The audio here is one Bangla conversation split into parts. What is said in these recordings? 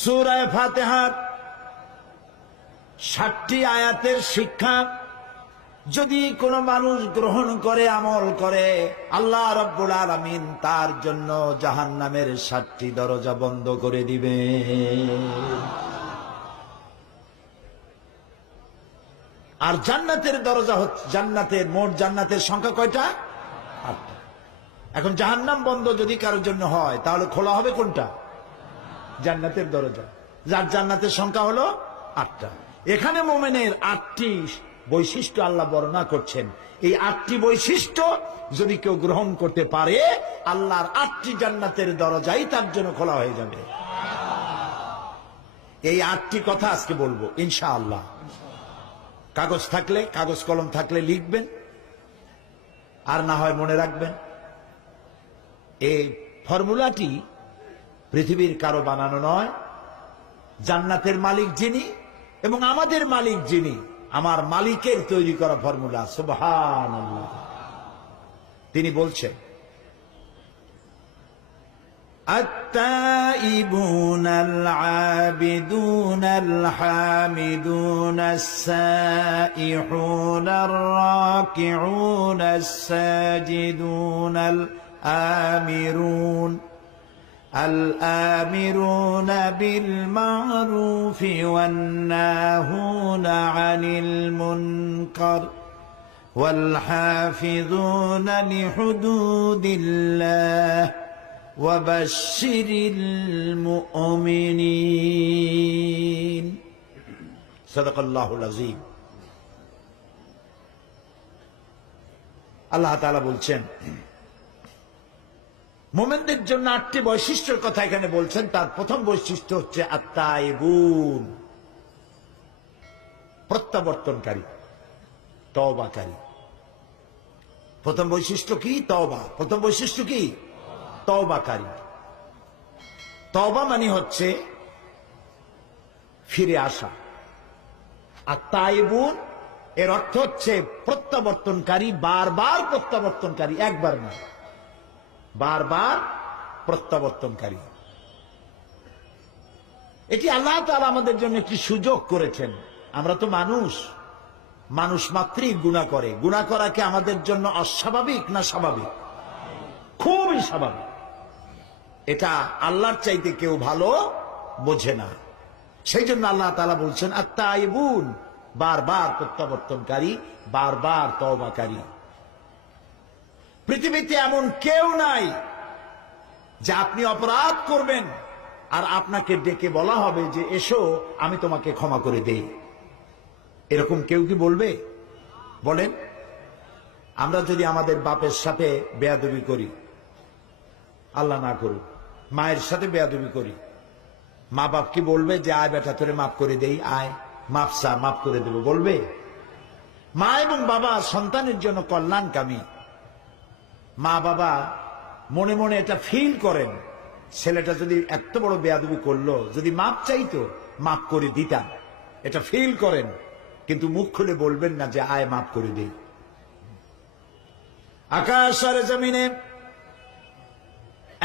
সূরা ফাতিহার 60টি আয়াতের শিক্ষা যদি কোনো মানুষ গ্রহণ করে, আমল করে, আল্লাহ রাব্বুল আলামিন তার জন্য জাহান্নামের 7টি দরজা বন্ধ করে দিবে। আর জান্নাতের দরজা হচ্ছে, জান্নাতের মোট জান্নাতের সংখ্যা কয়টা? 8টা। এখন জাহান্নাম বন্ধ যদি কারোর জন্য হয়, তাহলে খোলা হবে কোনটা? জান্নাতের দরজা, যার জান্নাতের সংখ্যা হলো 8টা। এখানে মুমিনের 8টি বৈশিষ্ট্য আল্লাহ বর্ণনা করছেন। এই 8টি বৈশিষ্ট্য যদি কেউ গ্রহণ করতে পারে, আল্লাহর 8টি জান্নাতের দরজাই তার জন্য খোলা হয়ে যাবে। এই 8টি কথা আজকে বলবো ইনশাআল্লাহ। কাগজ থাকলে, কাগজ কলম থাকলে লিখবেন, আর না হয় মনে রাখবেন। এই ফর্মুলাটি পৃথিবীর কারো বানানো নয়। জান্নাতের মালিক যিনি এবং আমাদের মালিক যিনি, আমার মালিকের তৈরি করা ফর্মুলা। সুবহানাল্লাহ। তিনি বলছেন, التائبون العابدون الحامدون السائحون الراكعون الساجدون الآمرون بالمعروف والناهون عن المنكر والحافظون لحدود الله وبشر المؤمنين صدق الله العظيم। আল্লাহ তাআলা বলছেন, মুমিনদের জন্য 8টি বৈশিষ্ট্যের কথা এখানে বলছেন। তার প্রথম বৈশিষ্ট্য হচ্ছে আত-তাইবুন, প্রত্যাবর্তনকারী, তওবাকারী। প্রথম বৈশিষ্ট্য কি? তওবা। প্রথম বৈশিষ্ট্য কি? তওবাকারী। তওবা মানে হচ্ছে ফিরে আসা। আর তাইবুন এর অর্থ হচ্ছে প্রত্যাবর্তনকারী, বারবার প্রত্যাবর্তনকারী, একবার না, বারবার প্রত্যাবর্তনকারী। এটি আল্লাহ তাআলা আমাদের জন্য একটি সুযোগ করেছেন। আমরা তো মানুষ, মানুষ মাত্রই গুনাহ করে। গুনাহ করা কি আমাদের জন্য অস্বাভাবিক না স্বাভাবিক? খুবই স্বাভাবিক। এটা আল্লাহর চাইতে কেউ ভালো বোঝে না। সেই জন্য আল্লাহ তাআলা বলছেন আত-তাইবুন, বারবার প্রত্যাবর্তনকারী, বারবার তওবাকারী। পৃথিবীতে এমন কেউ নাই যে আপনি অপরাধ করবেন আর আপনাকে ডেকে বলা হবে যে এসো আমি তোমাকে ক্ষমা করে দেই। এরকম কেউ কি বলবে? বলেন। আমরা যদি আমাদের বাপের সাথে বেয়াদবি করি, আল্লাহ না করুক, মায়ের সাথে বেয়াদবি করি, মা বাপ কি বলবে যে আয় বেটা তোরে মাফ করে দেই, আয় মাফ চা, মাফ করে দেব? বলবে? মা এবং বাবা সন্তানের জন্য কল্যাণকামী। মা বাবা মনে মনে এটা ফিল করেন, ছেলেটা যদি এত বড় বেয়াদবি করলো, যদি মাপ চাইতো মাফ করে দিতাম, এটা ফিল করেন, কিন্তু মুখ খুলে বলবেন না যে আয় মাফ করে দেই। আকাশ আর জমিনে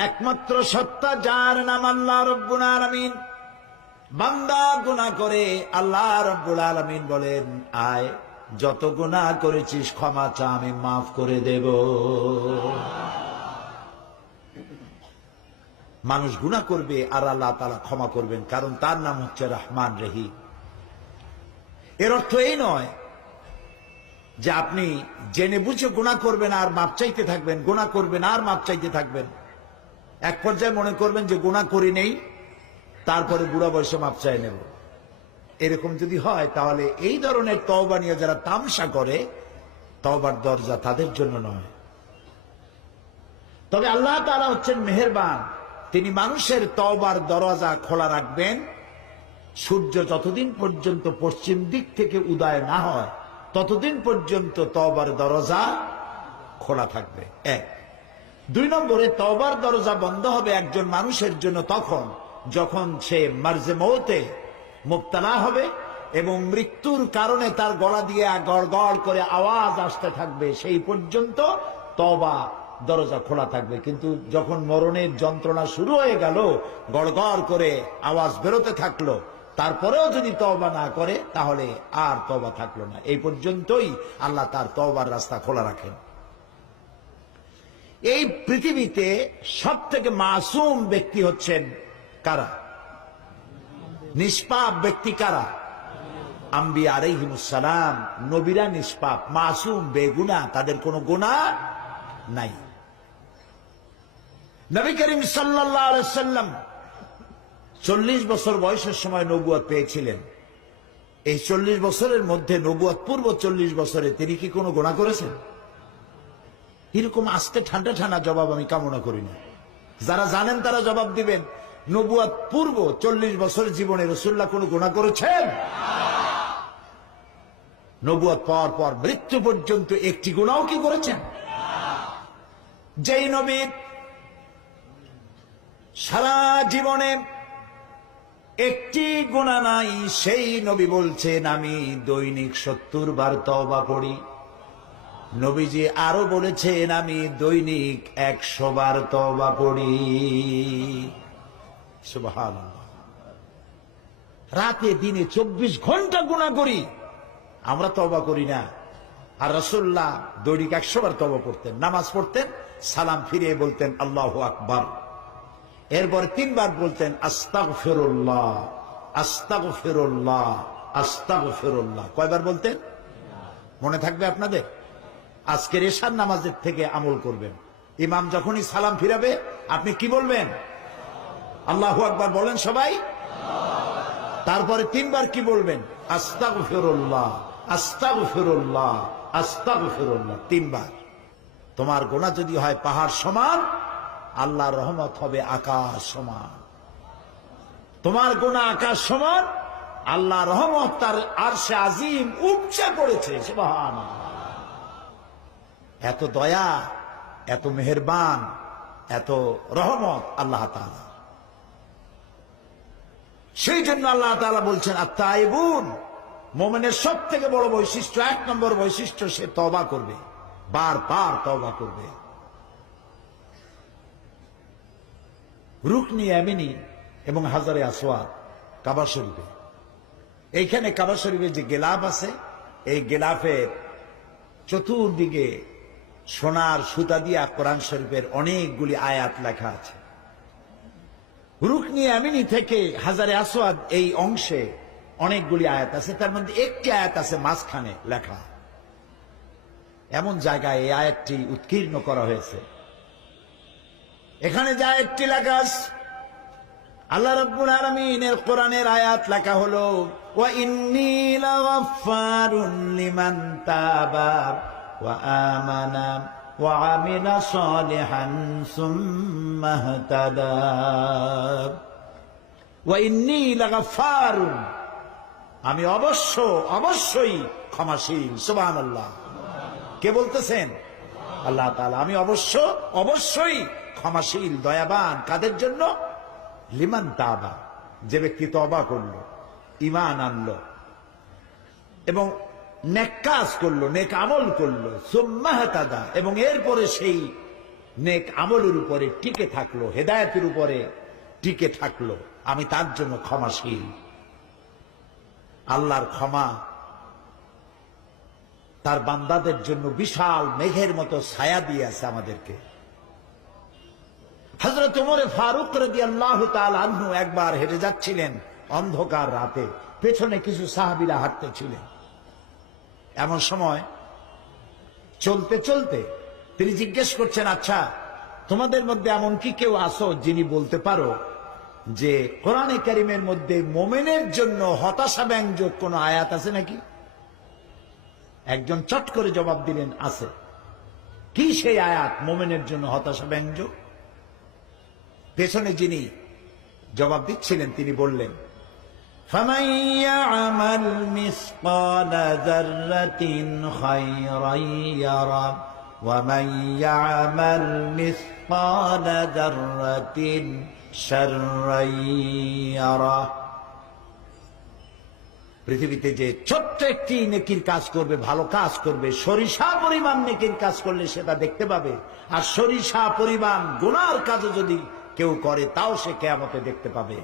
একমাত্র সত্তা যার নাম আল্লাহ রাব্বুল আলামিন। বান্দা গুনাহ করে, আল্লাহ রাব্বুল আলামিন বলেন আয় যত গুনাহ করেছিস ক্ষমা চা, আমি মাফ করে দেব। মানুষ গুনাহ করবে আর আল্লাহ তাআলা ক্ষমা করবেন, কারণ তার নাম হচ্ছে রহমান রহিম। এর অর্থ এই নয় যে আপনি জেনে বুঝে গুনাহ করবেন আর মাপ চাইতে থাকবেন, গুনাহ করবেন আর মাপ চাইতে থাকবেন। এক পর্যায়ে মনে করবেন যে গুনাহ করি নেই, তারপরে বুড়া বয়সে মাপ চাই নেব। এরকম যদি হয় তাহলে এই ধরনের তওবা নিয়ে যারা তামসা করে, তওবার দরজা তাদের জন্য নয়। তবে আল্লাহ তাআলা হচ্ছেন মেহেরবান, তিনি মানুষের তওবার দরজা খোলা রাখবেন সূর্য যতদিন পর্যন্ত পশ্চিম দিক থেকে উদয় না হয়, ততদিন পর্যন্ত তওবার দরজা খোলা থাকবে। এক। 2 নম্বরে, তওবার দরজা বন্ধ হবে একজন মানুষের জন্য তখন যখন সে মার্জে মৌতে মুবতালা হবে এবং মৃত্যুর কারণে তার গলা দিয়ে গড়গড় করে আওয়াজ আসতে থাকবে, সেই পর্যন্ত তওবা দরজা খোলা থাকবে, কিন্তু যখন মরণের যন্ত্রণা শুরু হয়ে গেল, গড়গড় করে আওয়াজ বেরোতে থাকলো, তারপরেও যদি তওবা না করে তাহলে আর তওবা থাকলো না। এই পর্যন্তই আল্লাহ তার তওবার রাস্তা খোলা রাখেন। এই পৃথিবীতে সব থেকে মাসুম ব্যক্তি হচ্ছেন কারা? নিষ্পাপ ব্যক্তি কারা? আম্বিয়া আলাইহিমুস সালাম। নবীরা নিষ্পাপ, মাসুম, বেগুনাহ, তাদের কোনো গুনাহ নাই। নবী করিম সাল্লাল্লাহু আলাইহি সাল্লাম 40 বছর বয়সের সময় নবুয়ত পেয়েছিলেন। এই 40 বছরের মধ্যে, নবুয়ত পূর্ব 40 বছরে তিনি কি কোনো গুনাহ করেছেন? এরকম আস্তে ঠান্ডা ঠান্ডা জবাব আমি কামনা করি না। যারা জানেন তারা জবাব দিবেন। নবুয়ত পূর্ব 40 বছর জীবনে রাসূলুল্লাহ কোনো গুনাহ করেছেন? নবুয়ত পাওয়ার পর মৃত্যু পর্যন্ত একটি গুনাহও কি করেছেন? যেই নবী সারা জীবনে একটি গুনাহ নাই, সেই নবী বলছেন আমি দৈনিক 70 বার তওবা পড়ি। নবীজি আরো বলেছেন আমি দৈনিক 100 বার তওবা পড়ি। সুবহানাল্লাহ। রাতে দিনে 24 ঘন্টা গুনাহ করি, আমরা তওবা করি না। আর রাসূলুল্লাহ দৈনিক 100 বার তওবা পড়তেন। নামাজ পড়তেন, সালাম ফিরিয়ে বলতেন আল্লাহু আকবার, এরপরে 3 বার বলতেন আস্তাগফিরুল্লাহ, আস্তাগফিরুল্লাহ, আস্তাগফিরুল্লাহ। কয়বার বলতেন মনে থাকবে আপনাদের? আজকের এশার নামাজের থেকে আমল করবেন। ইমাম যখনই সালাম ফিরাবে আপনি কি বলবেন? আল্লাহু আকবার বলেন সবাই। তারপরে 3 বার কি বলবেন? আস্তাগফিরুল্লাহ, আস্তাগফিরুল্লাহ, আস্তাগফিরুল্লাহ, 3 বার। তোমার গুনাহ যদি হয় পাহাড় সমান, আল্লাহর রহমত হবে আকাশ সমান। তোমার গুনাহ আকাশ সমান, আল্লাহর রহমত তার আরশে আজিম উপচে পড়েছে। সুবহানাল্লাহ। এত দয়া, এত মেহেরবান, এত রহমত আল্লাহ তাআলা। সেই জন্য আল্লাহ তাআলা বলছেন আত-তাইবুন, মুমিনের সব থেকে বড় বৈশিষ্ট্য, 1 নম্বর বৈশিষ্ট্য, সে তওবা করবে, বারবার তওবা করবে। রুকনি ইয়ামিনী এবং হাজারে আসওয়াদ কাবা শরীফে, এইখানে কাবা শরীফে যে গেলাফ আছে, এই গেলাফের চতুর্দিকে সোনার সুতা দিয়া কোরআন শরীফের অনেকগুলি আয়াত লেখা আছে। রুকনি ইয়ামিনী থেকে হাজারে আসওয়াদ এই অংশে অনেকগুলি আয়াত আছে, তার মধ্যে একটি আয়াত আছে মাঝখানে লেখা। এমন জায়গায় এই আয়াতটি উৎকীর্ণ করা হয়েছে। এখানে যে আয়াতটি লেখা আছে, আল্লাহ রাব্বুল আলামিনের কোরআনের আয়াত লেখা হলো ওয়া ইন্নী লাগাফফারুন লিমান তাবা ওয়া আমানা ওয়া আমিলা সালিহান সুম্মা ইহতাদা। ওয়া ইন্নী লাগাফফারুন, আমি অবশ্যই ক্ষমাশীল। সুবহানাল্লাহ। কে বলতেছেন? আল্লাহ তাআলা। আমি অবশ্যই ক্ষমাশীল, দয়াবান। কাদের জন্য? লিমান তাবা, যে ব্যক্তি তওবা করলো, ঈমান আনলো এবং নেক কাজ করলো, নেক আমল করলো, সুম্মা ইহতাদা, এবং এরপরে সেই নেক আমলের উপরে টিকে থাকলো, হেদায়েতের উপরে টিকে থাকলো, আমি তার জন্য ক্ষমাশীল। আল্লাহর ক্ষমা তার বান্দাদের জন্য বিশাল মেঘের মতো ছায়া দিয়ে আছে আমাদেরকে। হযরত ওমর ফারুক রাদিয়াল্লাহু তাআলা আনহু একবার হেঁটে যাচ্ছিলেন অন্ধকার রাতে, পেছনে কিছু সাহাবীরা হাঁটতেছিলেন। এমন সময় চলতে চলতে তিনি জিজ্ঞেস করছেন, আচ্ছা তোমাদের মধ্যে এমন কি কেউ আছো যিনি বলতে পারো যে কোরআনে কারীমের মধ্যে মুমিনের জন্য হতাশা ব্যঞ্জক কোন আয়াত আছে নাকি? একজন চট করে জবাব দিলেন, আছে। কি সেই আয়াত মুমিনের জন্য হতাশা ব্যঞ্জক? পেছনে যিনি জবাব দিচ্ছিলেন তিনি বললেন, فَمَن يَعْمَلْ مِثْقَالَ ذَرَّةٍ خَيْرًا يَرَهُ وَمَن يَعْمَلْ مِثْقَالَ ذَرَّةٍ شَرًّا يَرَهُ। পৃথিবীতে যে ছোট্ট একটি নেকির কাজ করবে, ভালো কাজ করবে, সরিষা পরিমাণ নেকির কাজ করলে সেটা দেখতে পাবে। আর সরিষা পরিমাণ গুনার কাজও যদি কেউ করে তাও সে কিয়ামতে দেখতে পাবে।